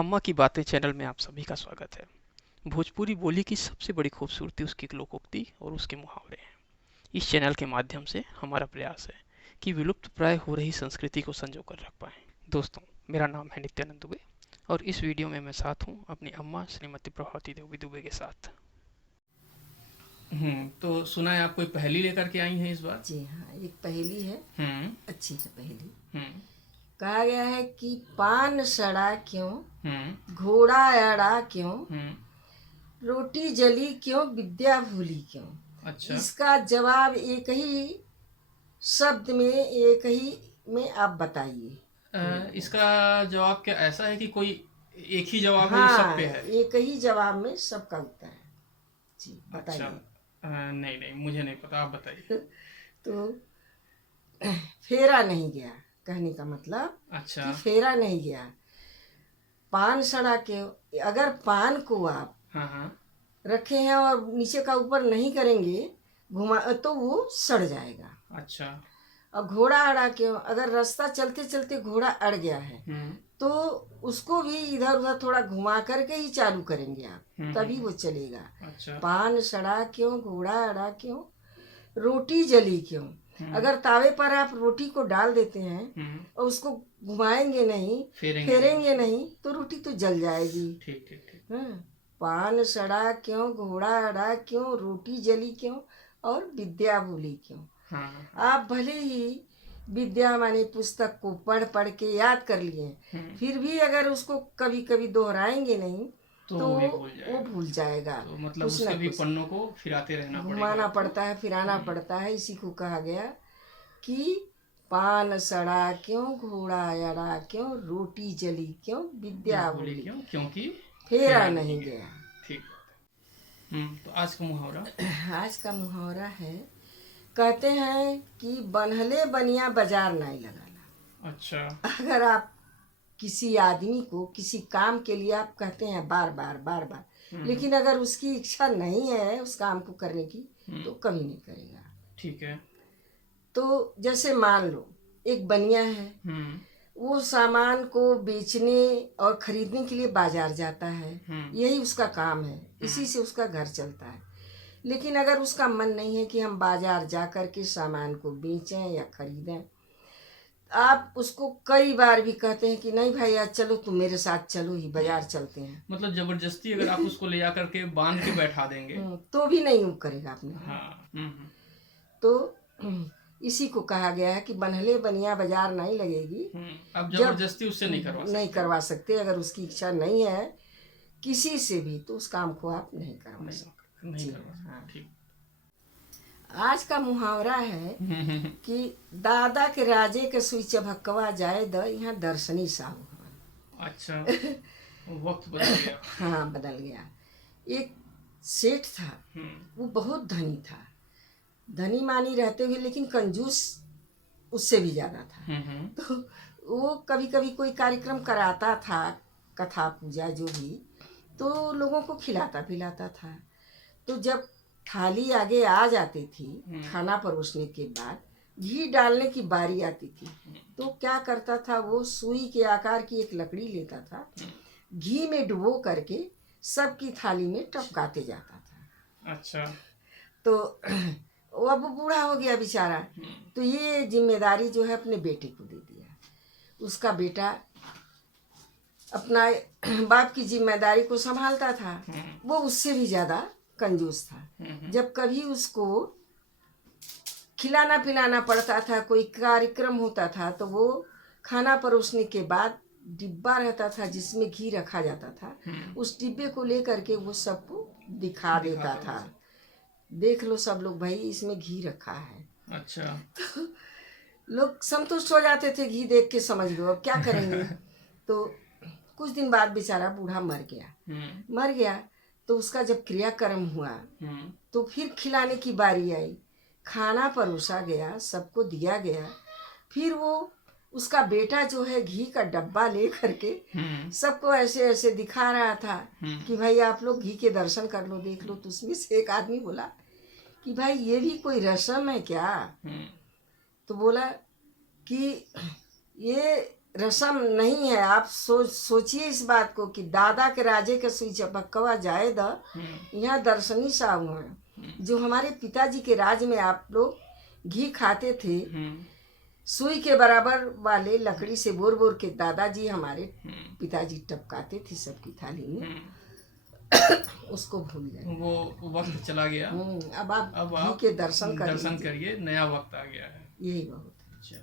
अम्मा की बातें चैनल में आप सभी का स्वागत है। भोजपुरी बोली की सबसे बड़ी खूबसूरती उसकी लोकोक्ति और उसके मुहावरे हैं। इस चैनल के माध्यम से हमारा प्रयास है कि विलुप्त प्राय हो रही संस्कृति को संजो कर रख पाएं। दोस्तों, मेरा नाम है नित्यानंद दुबे और इस वीडियो में मैं साथ हूँ अपनी अम्मा श्रीमती प्रभावती देवी दुबे के साथ। तो सुना है आप कोई पहेली लेकर के आई हैं इस बार। जी हाँ, एक पहेली है। हम्म। अच्छी है पहेली। हम्म। कहा गया है कि पान सड़ा क्यों, हम्म। घोड़ा अड़ा क्यों, हम्म। रोटी जली क्यों, विद्या भूली क्यों। अच्छा। इसका जवाब एक ही शब्द में, एक ही में आप बताइए। इसका जवाब क्या ऐसा है कि कोई एक ही जवाब है जो सब हाँ, पे है? एक ही जवाब में सबका उत्तर है। जी अच्छा। बताइए। नहीं नहीं, मुझे नहीं पता, आप बताइए। तो फेरा नहीं गया, कहने का मतलब अच्छा। कि फेरा नहीं गया। पान सड़ा के, अगर पान को आप हाँ हाँ। रखे हैं और नीचे का ऊपर नहीं करेंगे, घुमा तो वो सड़ जाएगा। अच्छा। और घोड़ा अड़ा क्यों, अगर रास्ता चलते चलते घोड़ा अड़ गया है हम्म। तो उसको भी इधर उधर थोड़ा घुमा करके ही चालू करेंगे आप, तभी हम्म। वो चलेगा। अच्छा। पान सड़ा क्यों, घोड़ा अड़ा क्यों, रोटी जली क्यों। हम्म। अगर तावे पर आप रोटी को डाल देते हैं हम्म। और उसको घुमाएंगे नहीं, फेरेंगे नहीं फेरेंगे उसको। नहीं, तो रोटी तो जल जाएगी। ठीक ठीक ठीक। हाँ, पान सड़ा क्यों, घोड़ा अड़ा क्यों, रोटी जली क्यों, और विद्या भूली क्यों। हाँ हाँ हाँ। आप भले ही विद्या माने पुस्तक को पढ़ पढ़ के याद कर लिए, फिर भी अगर उसको कभी कभी दोहराएंगे नहीं तो तो वो भी भूल वो जाएगा। भूल जाएगा। तो मतलब कुछ ना उसके भी कुछ पन्नों को फिराते रहना पड़ेगा घुमाना आपको। पड़ता है, फिराना पड़ता है। इसी को कहा गया कि पान सड़ा क्यों, घोड़ा अड़ा क्यों, रोटी जली क्यों, या विद्या भूले भूली क्यों? क्यों, क्योंकि फेरा फेरा नहीं नहीं गया। गया। ठीक बात है। तो आज का मुहावरा। आज का मुहावरा है, कहते हैं कि बनहले बनिया बाजार नहीं लगाना। अच्छा। अगर आप किसी आदमी को किसी काम के लिए आप कहते हैं बार बार बार बार, लेकिन अगर उसकी इच्छा नहीं है उस काम को करने की, तो कभी नहीं करेगा। ठीक है। तो जैसे मान लो एक बनिया है, हम्म। वो सामान को बेचने और खरीदने के लिए बाजार जाता है, यही उसका काम है, इसी से उसका घर चलता है। लेकिन अगर उसका मन नहीं है कि हम बाजार जा कर के सामान को बेचें या खरीदें, आप उसको कई बार भी कहते हैं कि नहीं भाई आज चलो, तुम मेरे साथ चलो, ही बाजार चलते हैं। मतलब जबरदस्ती अगर आप उसको ले जा करके बांध के बैठा देंगे। तो भी नहीं वो करेगा अपने को। हाँ। तो इसी को कहा गया है कि बनहले बनिया बाजार नहीं लगेगी। आप जब जबरदस्ती उससे नहीं करवा नहीं सकते। करवा सकते, अगर उसकी इच्छा नहीं है किसी से भी, तो उस काम को आप नहीं करवा नहीं सकते। नहीं जी करवा हाँ। सकते। ठीक। आज का मुहावरा है कि दादा के राजे के सुई चभकवा जाए द, यहाँ दर्शनी साहू हवन। अच्छा। वक्त बदल गया। हाँ, बदल गया। एक सेठ था, वो बहुत धनी था, धनी मानी रहते हुए लेकिन कंजूस उससे भी ज़्यादा था। तो वो कभी कभी कोई कार्यक्रम कराता था, कथा पूजा जो भी, तो लोगों को खिलाता पिलाता था। तो जब थाली आगे आ जाती थी, खाना परोसने के बाद घी डालने की बारी आती थी, तो क्या करता था, वो सुई के आकार की एक लकड़ी लेता था, घी में डुबो करके सबकी थाली में टपकाते जाता था। अच्छा। तो वो अब बूढ़ा हो गया बेचारा, तो ये जिम्मेदारी जो है अपने बेटे को दे दिया। उसका बेटा अपना बाप की जिम्मेदारी को संभालता था, वो उससे भी ज़्यादा कंजूस था। जब कभी उसको खिलाना पिलाना पड़ता था, कोई कार्यक्रम होता था, तो वो खाना परोसने के बाद डिब्बा रहता था जिसमें घी रखा जाता था, उस डिब्बे को लेकर के वो सबको दिखा देता था, देख लो सब लोग भाई इसमें घी रखा है। अच्छा। तो लोग संतुष्ट हो जाते थे, घी देख के समझ लो अब क्या करेंगे। तो कुछ दिन बाद बेचारा बूढ़ा मर गया। मर गया तो उसका जब क्रियाक्रम हुआ, तो फिर खिलाने की बारी आई, खाना परोसा गया, सबको दिया गया। फिर वो उसका बेटा जो है घी का डब्बा ले करके सबको ऐसे ऐसे दिखा रहा था कि भाई आप लोग घी के दर्शन कर लो, देख लो। तो उसमें से एक आदमी बोला कि भाई ये भी कोई रस्म है क्या? तो बोला कि ये रस्म नहीं है। आप सोचिए इस बात को कि दादा के राजे के सुई चपकवा जाए द, यहाँ दर्शनी साहू हैं जो हमारे पिताजी के राज में आप लोग घी खाते थे, सुई के बराबर वाले लकड़ी से बोर बोर के दादाजी हमारे पिताजी टपकाते थे सबकी थाली में। उसको भूल जाए, वो वक्त चला गया। अब आप घी के दर्शन करिए, नया वक्त आ गया है। यही बहुत है। अच्छा।